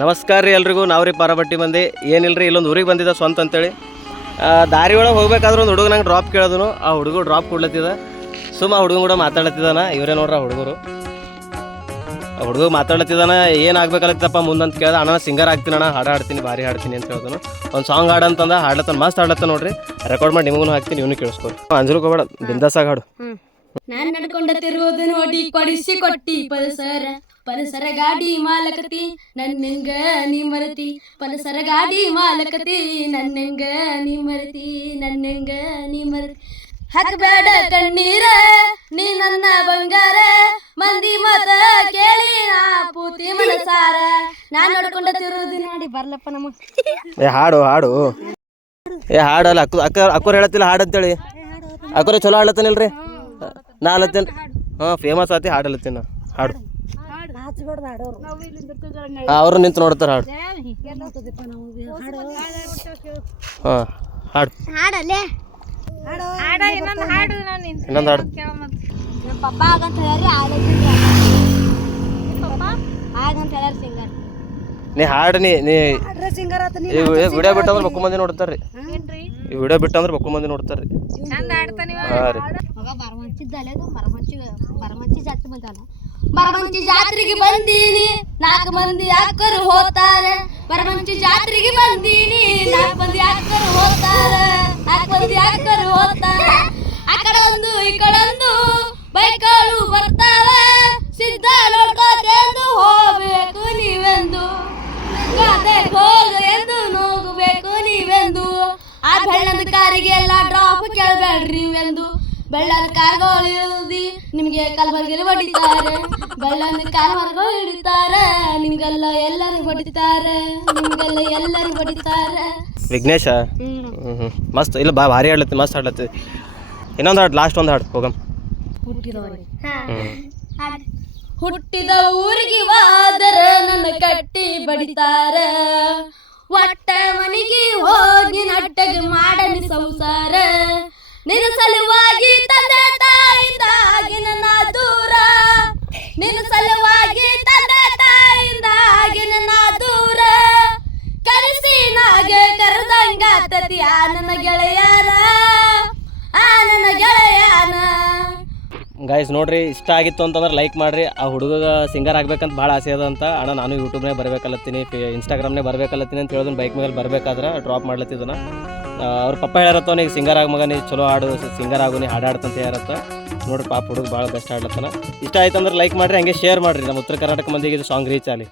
ನಮಸ್ಕಾರ ರೀ ಎಲ್ರಿಗೂ. ನಾವು ರೀ ಪಾರಬಟ್ಟಿ ಮಂದಿ. ಏನಿಲ್ಲರಿ, ಇಲ್ಲೊಂದು ಊರಿಗೆ ಬಂದಿದ್ದ ಸ್ವಂತ ಅಂತೇಳಿ. ದಾರಿ ಒಳಗೆ ಹೋಗ್ಬೇಕಾದ್ರೆ ಒಂದು ಹುಡುಗ ನಂಗೆ ಡ್ರಾಪ್ ಕೇಳಿದನು. ಆ ಹುಡುಗ ಡ್ರಾಪ್ ಕೊಡ್ಲತ್ತಿದ. ಸುಮ್ಮ ಆ ಹುಡುಗ ಕೂಡ ಮಾತಾಡ್ಲತ್ತಿದ್ದಾನ. ಇವರೇ ನೋಡ್ರಿ ಆ ಹುಡುಗರು. ಆ ಹುಡುಗ ಮಾತಾಡ್ಲತ್ತಿದ್ದಾನ. ಏನು ಆಗ್ಬೇಕಾಗತ್ತಪ್ಪ ಮುಂದಂತ ಕೇಳ್ದ. ಅಣ್ಣ ಸಿಂಗರ್ ಆಗ್ತೀನಿ ಅಣ್ಣ, ಹಾಡು ಹಾಡ್ತೀನಿ, ಭಾರಿ ಹಾಡ್ತೀನಿ ಅಂತ ಹೇಳ್ದನು. ಒಂದು ಸಾಂಗ್ ಹಾಡಂತಂದ ಹಾಡ್ಲತ್ತಾನ, ಮಸ್ತ್ ಹಾಡ್ಲತ್ತ ನೋಡ್ರಿ. ರೆಕಾರ್ಡ್ ಮಾಡಿ ನಿಮಗೂ ಹಾಕ್ತೀನಿ, ಇವನು ಕೇಳಿಸ್ಕೊರಿ. ಅಂಜಲಿಗೆ ಹೋಗ್ಬೇಡ, ಬಿಂದಾಸಾಗಿ ಹಾಡು. ನಾನ್ ನಡ್ಕೊಂಡತಿರುವುದು ನೋಡಿ ಕೊಡಿಸಿ ಕೊಟ್ಟಿ ಪಲ್ಸರ ಗಾಡಿ ಮಾಲಕತಿ ನನ್ನಂಗ ನೀ ಮರತಿ, ಪಲ್ಸರ ಗಾಡಿ ಮಾಲಕತಿ ನನ್ನಂಗ ನೀ ಮರತಿ, ನನ್ನಂಗ ನೀ ಮರತಿ. ಹಾಕಬೇಡ ಕಣ್ಣೀರ ನೀ ನನ್ನ ಬಂಗಾರ, ಮಂದಿ ಮತ ಕೇಳಿ ನಾ ಪೂತಿ ಮನಸಾರ. ನಾನ್ ನಡ್ಕೊಂಡತಿರುವುದು ನೋಡಿ ಬರ್ಲಪ್ಪ ನಮಗ್. ಹಾಡು ಹಾಡು ಹಾಡಲ್ಲ. ಅಕ್ಕೋರ್ ಹೇಳತ್ತಿಲ್ಲ ಹಾಡು ಅಂತೇಳಿ. ಅಕ್ಕೋರೆ ಚಲೋ ಹಾಡ್ಲತ್ತಾನಿಲ್ರಿ. ನಾ ಅಲ್ಲತ್ತೇನೆ. ಹಾಂ, ಫೇಮಸ್ ಆತಿ ಹಾಡಲತ್ತೀನಿ ನಾ. ಹಾಡು ಅವರು ನಿಂತು ನೋಡ್ತಾರೆ. ಹಾಡು ಹಾಂ, ಹಾಡು ಇನ್ನೊಂದು ಹಾಡು. ನಮ್ಮ ಪಪ್ಪ ಆಗಂತ ಹೇಳಿ ಆಗಂತ ಹೇಳಿ ಸಿಂಗರ್. ನೀ ಹಾಡು ನೀ ವಿಡಿಯೋ ಬಿಟ್ಟು ಅಂದ್ರೆ ಬಕ್ಕು ಮಂದಿ ನೋಡ್ತಾರ್ರಿ. ಈ ವಿಡಿಯೋ ಬಿಟ್ಟು ಅಂದ್ರೆ ಬಕ್ಕು ಮಂದಿ ನೋಡ್ತಾರ್ರಿ. ಹಾಂ ರೀ. ಬರಮಂಚಿ ಜಾತ್ರೆಗೆ ಬಂದೀನಿ, 4 ಮಂದಿ ಅಕ್ಕರು ಹೋಗ್ತಾರೆ. ಬರಮಂಚಿ ಜಾತ್ರೆಗೆ ಬಂದೀನಿ, 4 ಮಂದಿ ಅಕ್ಕರು ಹೋಗ್ತಾರೆ, 4 ಮಂದಿ ಅಕ್ಕರು ಹೋಗ್ತಾರೆ. ಆ ಕಡೆ ಒಂದು ಈ ಕಡೆ ಒಂದು ಬೈಕಳು ಬರ್ತಾವ, ಸಿದ್ಧ ನೋಡ್ಕೋತೆಂದು ಹೋಗ್ಬೇಕು ನೀವೆಂದು, ಹೋಗ ಎಂದು ನೋಗಬೇಕು ನೀವೆಂದು. ಆ ಬೆಳ್ಳದ ಕಾರಿಗೆಲ್ಲ ಡ್ರಾಪ್ ಕೇಳಬೇಡ್ರಿ ನೀವೆಂದು. ಬೆಳ್ಳದ ಕಾರ್ಗಳು ಇರುದಿ ನಿಮ್ಗೆ ಕಲ್ಬರ್ಗಿರು ಹೊಡಿತಾರೆ, ಬೆಳ್ಳದ ಕಾರ್ಗಳು ಹಿಡಿತಾರೆ, ನಿಮ್ಗೆಲ್ಲ ಎಲ್ಲರೂ ಹೊಡಿತಾರೆ, ನಿಮ್ಗೆಲ್ಲ ಎಲ್ಲರೂ ಹೊಡಿತಾರೆ. ವಿಘ್ನೇಶ ಮಸ್ತ್ ಇಲ್ಲ, ಭಾರಿ ಹಾಡ್ಲತ್ತಿ, ಮಸ್ತ್ ಹಾಡ್ಲತ್ತಿ. ಇನ್ನೊಂದು ಹಾಡು, ಲಾಸ್ಟ್ ಒಂದು ಹಾಡು ಹೋಗಮ್. ಹುಟ್ಟಿದ ಊರಿಗೆ ವಾದರ ನನ್ನ ಕಟ್ಟಿ ಬಡಿತಾರ, ಒಟ್ಟ ಮನೆಗೆ ಹೋಗಿ ನಟ್ಟಗೆ ಮಾಡನಿ ಸಂಸಾರ. ನಿನ್ನ ಸಲುವಾಗಿ ತಂದೆ ತಾಯಿಂದಾಗಿ ನನ್ನ ದೂರ, ನಿನ್ನ ಸಲುವಾಗಿ ತಂದೆ ತಾಯಿಂದಾಗಿ ನನ್ನ ದೂರ. ಕರೆಸಿ ನಾಗೆ ಕರೆದಂಗ ತತಿ ಆ ನನ್ನ ಗೆಳೆಯರ, ಆ ನನ್ನ ಗೆಳೆಯನ. ಗೈಸ್ ನೋಡ್ರಿ, ಇಷ್ಟ ಆಗಿತ್ತು ಅಂತಂದ್ರೆ ಲೈಕ್ ಮಾಡಿರಿ. ಆ ಹುಡುಗ ಸಿಂಗರ್ ಆಗ್ಬೇಕಂತ ಭಾಳ ಆಸೆ ಅದ ಅಂತ. ಅಣ್ಣ ನಾನು ಯೂಟ್ಯೂಬ್ನಾಗ ಬರಬೇಕಲ್ಲತ್ತೀನಿ, ಇನ್ಸ್ಟಾಗ್ರಾಮ್ನಾಗ ಬರಬೇಕಲ್ಲತ್ತೀನಿ ಅಂತ ಹೇಳಿದ್ರು. ಬೈಕ್ ಮೇಲೆ ಬರ್ಬೇಕಾದ್ರೆ ಡ್ರಾಪ್ ಮಾಡ್ಲತ್ತಿದ್ದನ. ಅವ್ರ ಪಪ್ಪ ಹೇಳತ್ತವ, ನೀ ಸಿಂಗರ್ ಆಗ ಮಗ, ನೀ ಚಲೋ ಹಾಡು, ಸಿಂಗರ್ ಆಗು, ನೀ ಹಾಡಾಡ್ತಂತ ಹೇಳತ್ತ. ನೋಡ್ರಿ ಪಾಪ ಹುಡುಗ ಭಾಳ ಬೆಸ್ಟ್ ಹಾಡ್ಲತ್ತಾನ. ಇಷ್ಟ ಆಯ್ತು ಅಂದ್ರೆ ಲೈಕ್ ಮಾಡಿರಿ, ಹಂಗೆ ಶೇರ್ ಮಾಡಿರಿ. ನಮ್ಮ ಉತ್ತರ ಕರ್ನಾಟಕ ಮಂದಿಗೆ ಇದು ಸಾಂಗ್ ರೀಚ್ ಆಗಲಿ.